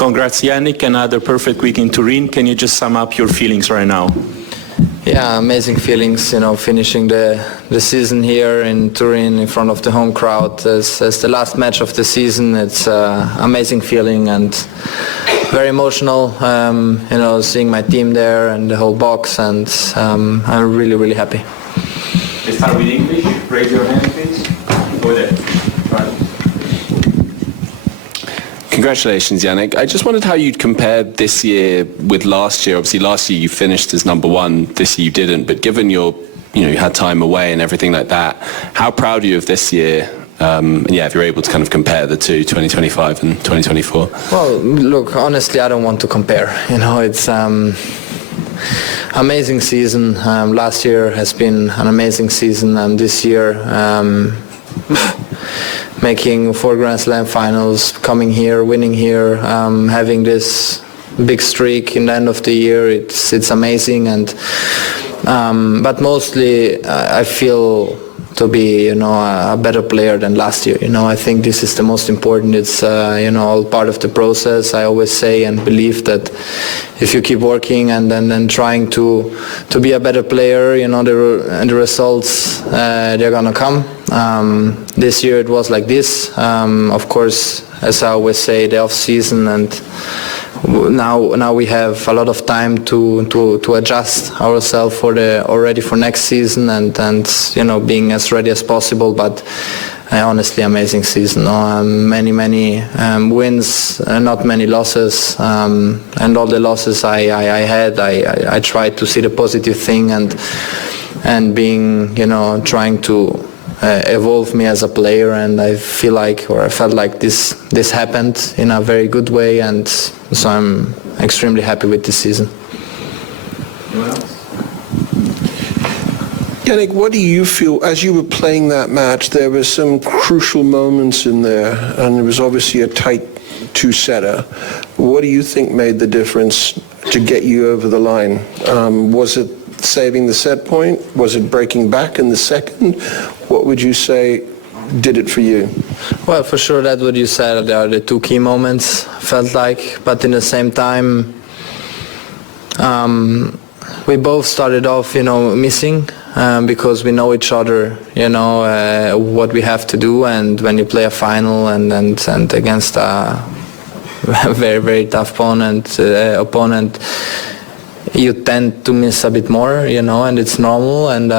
Congrats, Jannik, another perfect week in Turin. Can you just sum up your feelings right now? Yeah, amazing feelings, finishing the season here in Turin in front of the home crowd as the last match of the season. It's an amazing feeling and very emotional, seeing my team there and the whole box, and I'm really, really happy. Let's start with English. Raise your hand, please. Go there. Right. Congratulations, Jannik. I just wondered how you'd compare this year with last year. Obviously, last year you finished as number one. This year you didn't. But given you had time away and everything like that, how proud are you of this year? If you're able to kind of compare the two, 2025 and 2024. Well, look, honestly, I don't want to compare. It's amazing season. Last year has been an amazing season, and this year. Making 4 Grand Slam finals, coming here, winning here, having this big streak in the end of the year, it's amazing. And but mostly I feel to be a better player than last year. I think this is the most important. It's all part of the process. I always say and believe that if you keep working and then trying to be a better player, the results they're gonna come. This year it was like this. Of course, as I always say, the off season, and now we have a lot of time to adjust ourselves already for next season, and being as ready as possible. But honestly, amazing season. Many wins, not many losses, and all the losses I had, I tried to see the positive thing and being trying to evolve me as a player, and I felt like this happened in a very good way, and so I'm extremely happy with this season. Jannik, what do you feel, as you were playing that match, there were some crucial moments in there, and it was obviously a tight two-setter. What do you think made the difference to get you over the line? Was it saving the set point? Was it breaking back in the second? What would you say did it for you? Well, for sure, that's what you said. They are the two key moments, felt like. But in the same time, we both started off, missing because we know each other, what we have to do. And when you play a final and against a very, very tough opponent, you tend to miss a bit more, and it's normal. And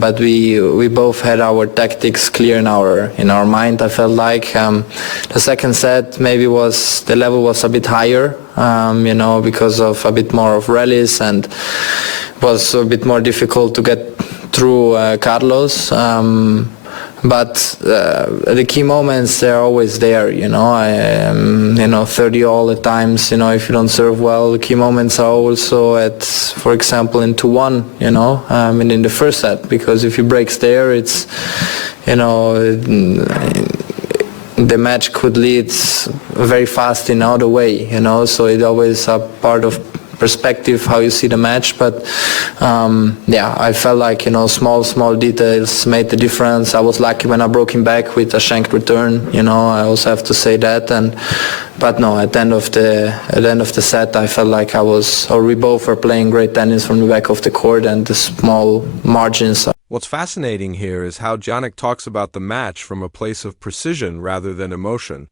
but we both had our tactics clear in our mind. I felt like the second set maybe the level was a bit higher, because of a bit more of rallies, and was a bit more difficult to get through Carlos. But the key moments, they're always there, 30 all at times, if you don't serve well. The key moments are also for example, in 2-1, and in the first set, because if he breaks there, it's, the match could lead very fast in other way, so it's always a part of perspective how you see the match. But I felt like small details made the difference. I was lucky when I broke him back with a shanked return, I also have to say that. But no, at the end of the set, I felt like we both were playing great tennis from the back of the court, and the small margins. What's fascinating here is how Jannik talks about the match from a place of precision rather than emotion.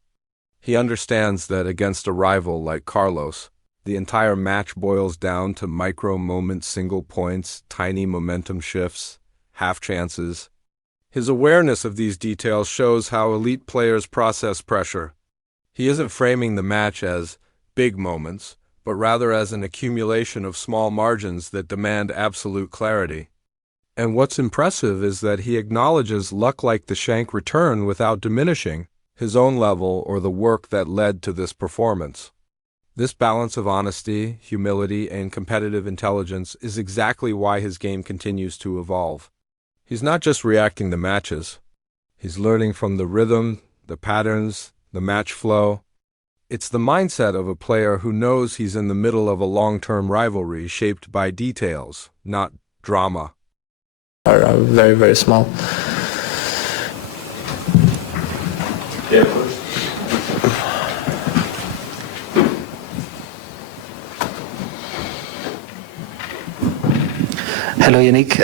He understands that against a rival like Carlos, the entire match boils down to micro-moment single points, tiny momentum shifts, half chances. His awareness of these details shows how elite players process pressure. He isn't framing the match as big moments, but rather as an accumulation of small margins that demand absolute clarity. And what's impressive is that he acknowledges luck like the shank return without diminishing his own level or the work that led to this performance. This balance of honesty, humility, and competitive intelligence is exactly why his game continues to evolve. He's not just reacting to matches. He's learning from the rhythm, the patterns, the match flow. It's the mindset of a player who knows he's in the middle of a long-term rivalry shaped by details, not drama. Are very, very small. Yeah, of course. Hello, Jannik.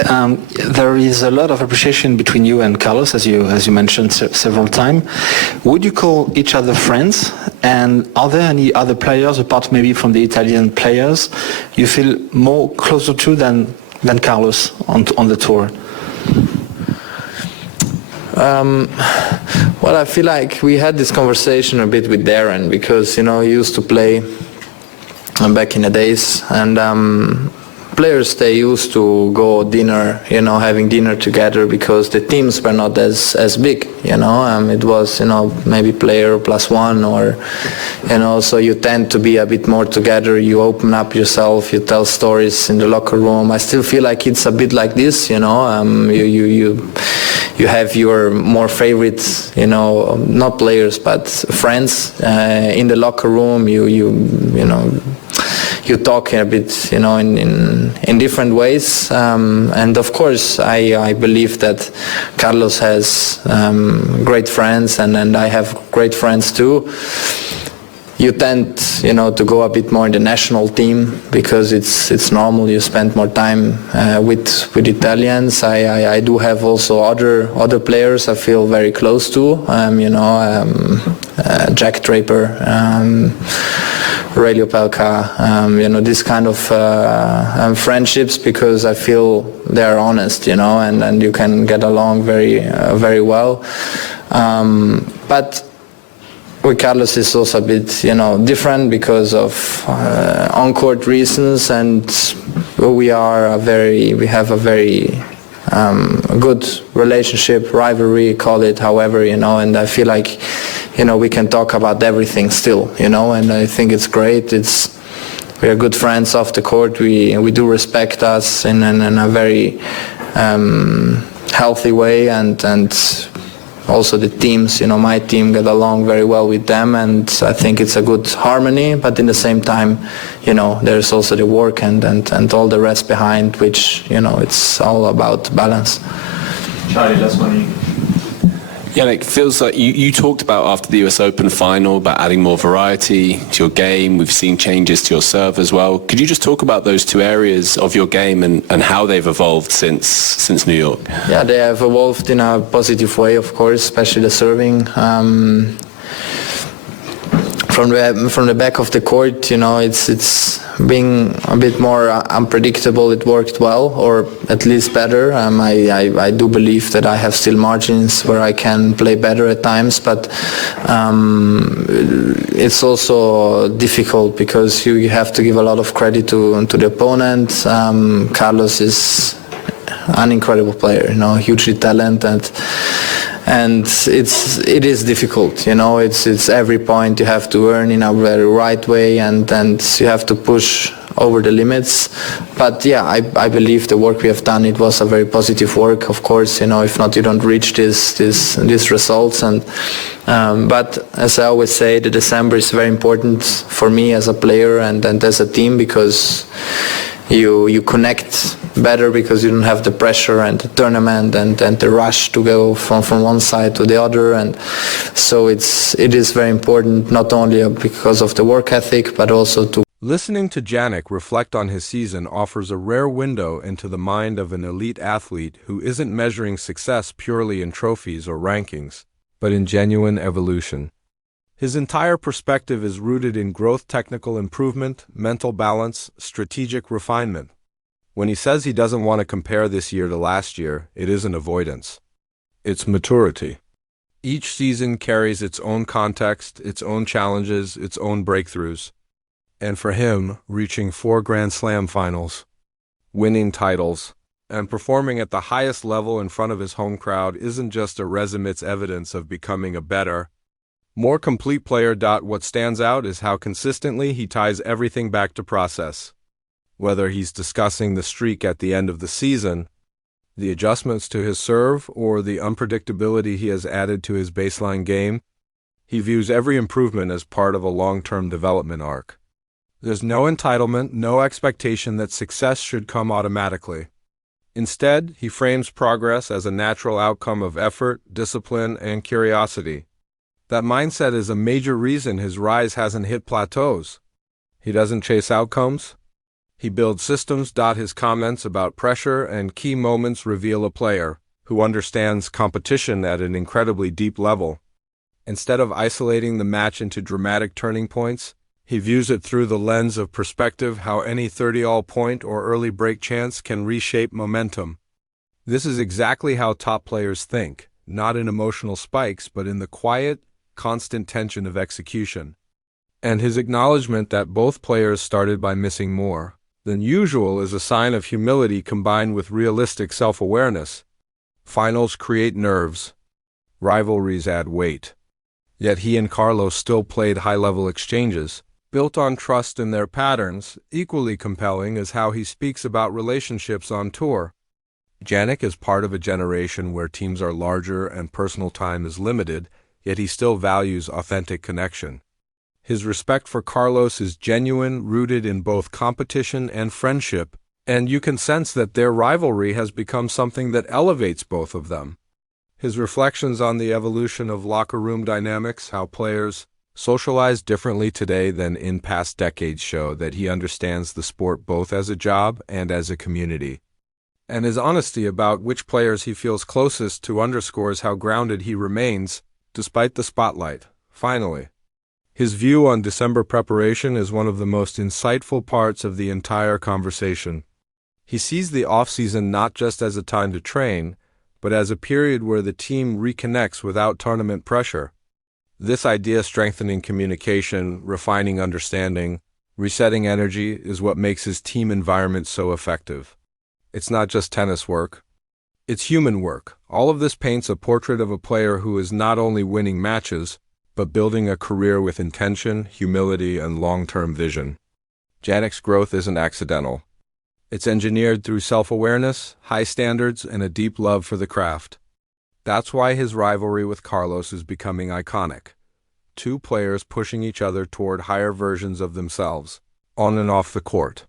There is a lot of appreciation between you and Carlos, as you mentioned several times. Would you call each other friends? And are there any other players, apart maybe from the Italian players, you feel more closer to than Carlos on the tour? Well, I feel like we had this conversation a bit with Darren because, he used to play back in the days, and players, they used to go dinner, having dinner together because the teams were not as big, it was, maybe player plus one, or, so you tend to be a bit more together, you open up yourself, you tell stories in the locker room. I still feel like it's a bit like this, you have your more favorites, not players, but friends in the locker room, you talk a bit, in different ways, and of course I believe that Carlos has great friends, and I have great friends too. You tend, to go a bit more in the national team because it's normal. You spend more time with Italians. I do have also other players I feel very close to. Jack Draper, Aurelio Pelka, this kind of friendships, because I feel they're honest, and you can get along very well. But with Carlos is also a bit, different because of on-court reasons, and we have a very good relationship, rivalry, call it however, and I feel like, we can talk about everything still, and I think it's great. We are good friends off the court. We do respect us in a very healthy way, and also the teams, my team get along very well with them, and I think it's a good harmony, but in the same time, there's also the work and all the rest behind, which, it's all about balance. Charlie, last one. Jannik, feels like you talked about after the US Open final about adding more variety to your game. We've seen changes to your serve as well. Could you just talk about those two areas of your game and how they've evolved since New York? Yeah, they have evolved in a positive way, of course, especially the serving. From the back of the court, it's being a bit more unpredictable. It worked well, or at least better. I do believe that I have still margins where I can play better at times, but it's also difficult because you have to give a lot of credit to the opponent. Carlos is an incredible player, hugely talented. And it is difficult, it's every point you have to earn in a very right way, and you have to push over the limits. But yeah, I believe the work we have done, it was a very positive work. Of course, if not, you don't reach these results. And but as I always say, the December is very important for me as a player and as a team, because you connect better, because you don't have the pressure and the tournament and the rush to go from one side to the other. And so it is very important, not only because of the work ethic, but also to... Listening to Jannik reflect on his season offers a rare window into the mind of an elite athlete who isn't measuring success purely in trophies or rankings, but in genuine evolution. His entire perspective is rooted in growth, technical improvement, mental balance, strategic refinement. When he says he doesn't want to compare this year to last year, it isn't avoidance. It's maturity. Each season carries its own context, its own challenges, its own breakthroughs. And for him, reaching 4 Grand Slam finals, winning titles, and performing at the highest level in front of his home crowd isn't just a resume, it's evidence of becoming a better, more complete player. What stands out is how consistently he ties everything back to process. Whether he's discussing the streak at the end of the season, the adjustments to his serve, or the unpredictability he has added to his baseline game, he views every improvement as part of a long-term development arc. There's no entitlement, no expectation that success should come automatically. Instead, he frames progress as a natural outcome of effort, discipline, and curiosity. That mindset is a major reason his rise hasn't hit plateaus. He doesn't chase outcomes. He builds systems. His comments about pressure and key moments reveal a player who understands competition at an incredibly deep level. Instead of isolating the match into dramatic turning points, he views it through the lens of perspective, how any 30-all point or early break chance can reshape momentum. This is exactly how top players think, not in emotional spikes, but in the quiet, constant tension of execution. And his acknowledgement that both players started by missing more than usual is a sign of humility combined with realistic self-awareness. Finals create nerves. Rivalries add weight. Yet he and Carlos still played high-level exchanges, built on trust in their patterns. Equally compelling is how he speaks about relationships on tour. Jannik is part of a generation where teams are larger and personal time is limited, yet he still values authentic connection. His respect for Carlos is genuine, rooted in both competition and friendship, and you can sense that their rivalry has become something that elevates both of them. His reflections on the evolution of locker room dynamics, how players socialize differently today than in past decades, show that he understands the sport both as a job and as a community. And his honesty about which players he feels closest to underscores how grounded he remains, despite the spotlight. Finally, his view on December preparation is one of the most insightful parts of the entire conversation. He sees the off-season not just as a time to train, but as a period where the team reconnects without tournament pressure. This idea, strengthening communication, refining understanding, resetting energy, is what makes his team environment so effective. It's not just tennis work. It's human work. All of this paints a portrait of a player who is not only winning matches, but building a career with intention, humility, and long-term vision. Jannik's growth isn't accidental. It's engineered through self-awareness, high standards, and a deep love for the craft. That's why his rivalry with Carlos is becoming iconic. Two players pushing each other toward higher versions of themselves, on and off the court.